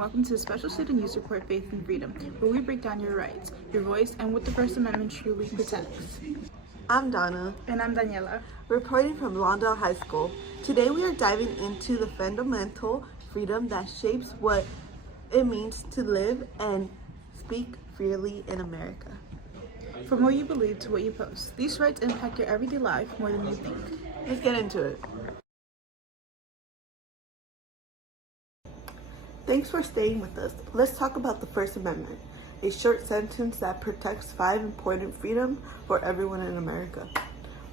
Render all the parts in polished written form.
welcome to the Special Student News Report, Faith and Freedom, where we break down your rights, your voice, and what the First Amendment truly protects. I'm Donna. And I'm Daniela. Reporting from Lawndale High School. Today we are diving into the fundamental freedom that shapes what it means to live and speak freely in America. From what you believe to what you post, these rights impact your everyday life more than you think. Let's get into it. Thanks for staying with us. Let's talk about the First Amendment, a short sentence that protects 5 important freedoms for everyone in America.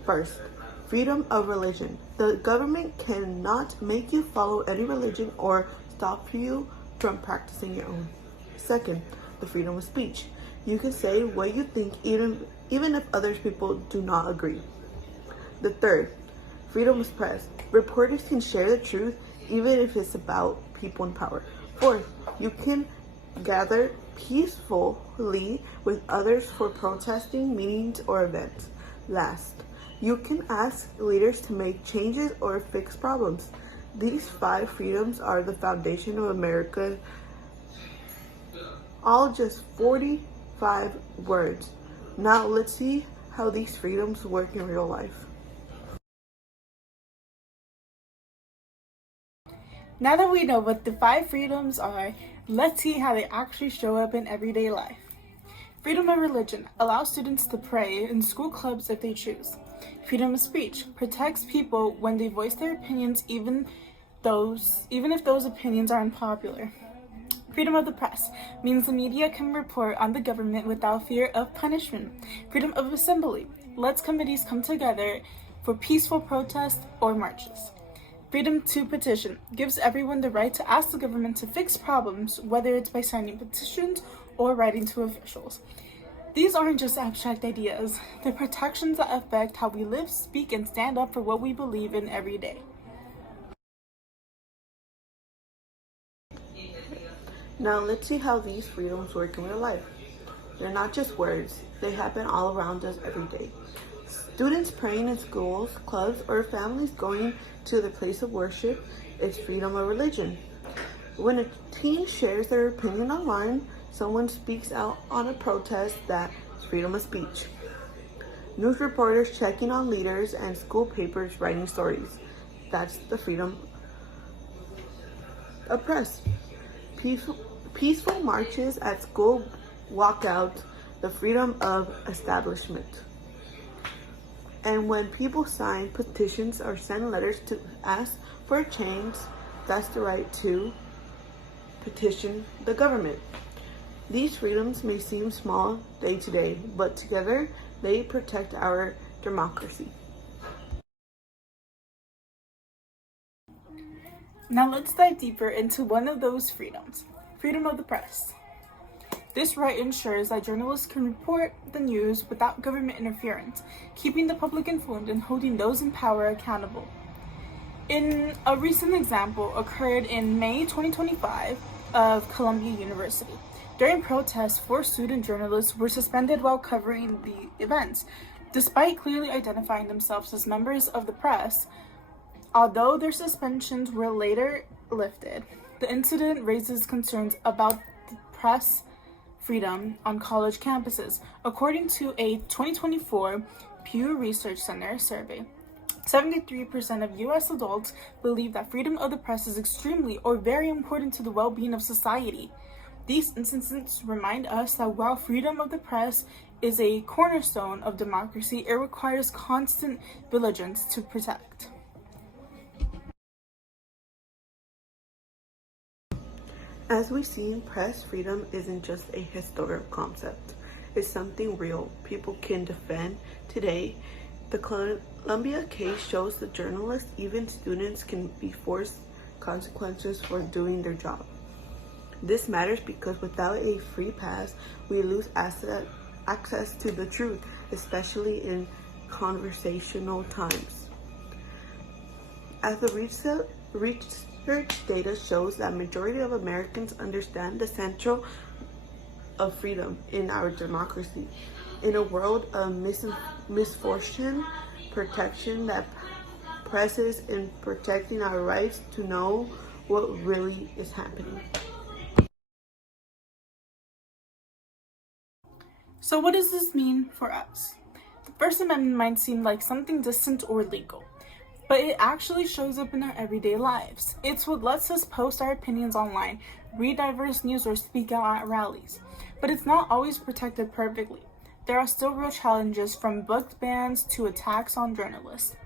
First, freedom of religion. The government cannot make you follow any religion or stop you from practicing your own. Second, the freedom of speech. You can say what you think even if other people do not agree. The third, freedom of press. Reporters can share the truth even if it's about people in power. Fourth, you can gather peacefully with others for protesting, meetings, or events. Last, you can ask leaders to make changes or fix problems. These 5 freedoms are the foundation of America. All just 45 words. Now let's see how these freedoms work in real life. Now that we know what the 5 freedoms are, let's see how they actually show up in everyday life. Freedom of religion allows students to pray in school clubs if they choose. Freedom of speech protects people when they voice their opinions, even if those opinions are unpopular. Freedom of the press means the media can report on the government without fear of punishment. Freedom of assembly lets committees come together for peaceful protests or marches. Freedom to petition gives everyone the right to ask the government to fix problems, whether it's by signing petitions or writing to officials. These aren't just abstract ideas. They're protections that affect how we live, speak, and stand up for what we believe in every day. Now let's see how these freedoms work in real life. They're not just words. They happen all around us every day. Students praying in schools, clubs, or families going to the place of worship is freedom of religion. When a teen shares their opinion online, someone speaks out on a protest, that's freedom of speech. News reporters checking on leaders and school papers writing stories, that's the freedom of press. Peaceful marches at school walkouts, the freedom of establishment. And when people sign petitions or send letters to ask for a change, that's the right to petition the government. These freedoms may seem small day to day, but together they protect our democracy. Now let's dive deeper into one of those freedoms, freedom of the press. This right ensures that journalists can report the news without government interference, keeping the public informed and holding those in power accountable. In a recent example occurred in May 2025 of Columbia University. During protests, 4 student journalists were suspended while covering the events, despite clearly identifying themselves as members of the press. Although their suspensions were later lifted, the incident raises concerns about the press freedom on college campuses. According to a 2024 Pew Research Center survey, 73% of U.S. adults believe that freedom of the press is extremely or very important to the well-being of society. These instances remind us that while freedom of the press is a cornerstone of democracy, it requires constant vigilance to protect. As we've seen, press freedom isn't just a historical concept. It's something real people can defend today. The Columbia case shows that journalists, even students, can be forced consequences for doing their job. This matters because without a free pass, we lose access to the truth, especially in conversational times. As the research data shows that majority of Americans understand the central of freedom in our democracy. In a world of misfortune, protection that presses in protecting our rights to know what really is happening. So what does this mean for us? The First Amendment might seem like something distant or legal, but it actually shows up in our everyday lives. It's what lets us post our opinions online, read diverse news, or speak out at rallies. But it's not always protected perfectly. There are still real challenges, from book bans to attacks on journalists.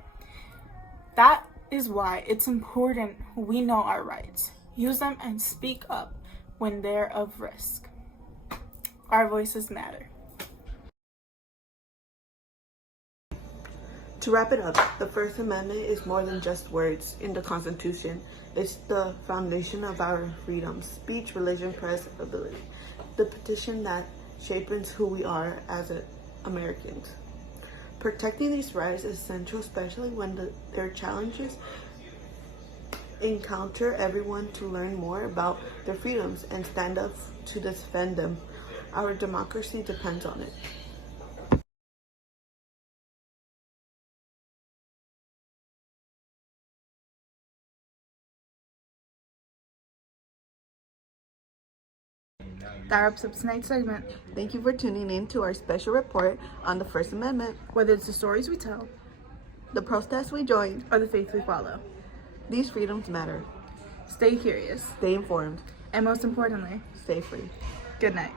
That is why it's important we know our rights, use them, and speak up when they're of risk. Our voices matter. To wrap it up, the First Amendment is more than just words in the Constitution. It's the foundation of our freedoms: speech, religion, press, ability. The petition that shapes who we are as Americans. Protecting these rights is essential, especially when there are challenges. Encounter everyone to learn more about their freedoms and stand up to defend them. Our democracy depends on it. That wraps up tonight's segment. Thank you for tuning in to our special report on the First Amendment, Whether it's the stories we tell the protests we joined. or the faith we follow, These freedoms matter. stay curious, Stay informed. and most importantly, Stay free. good night.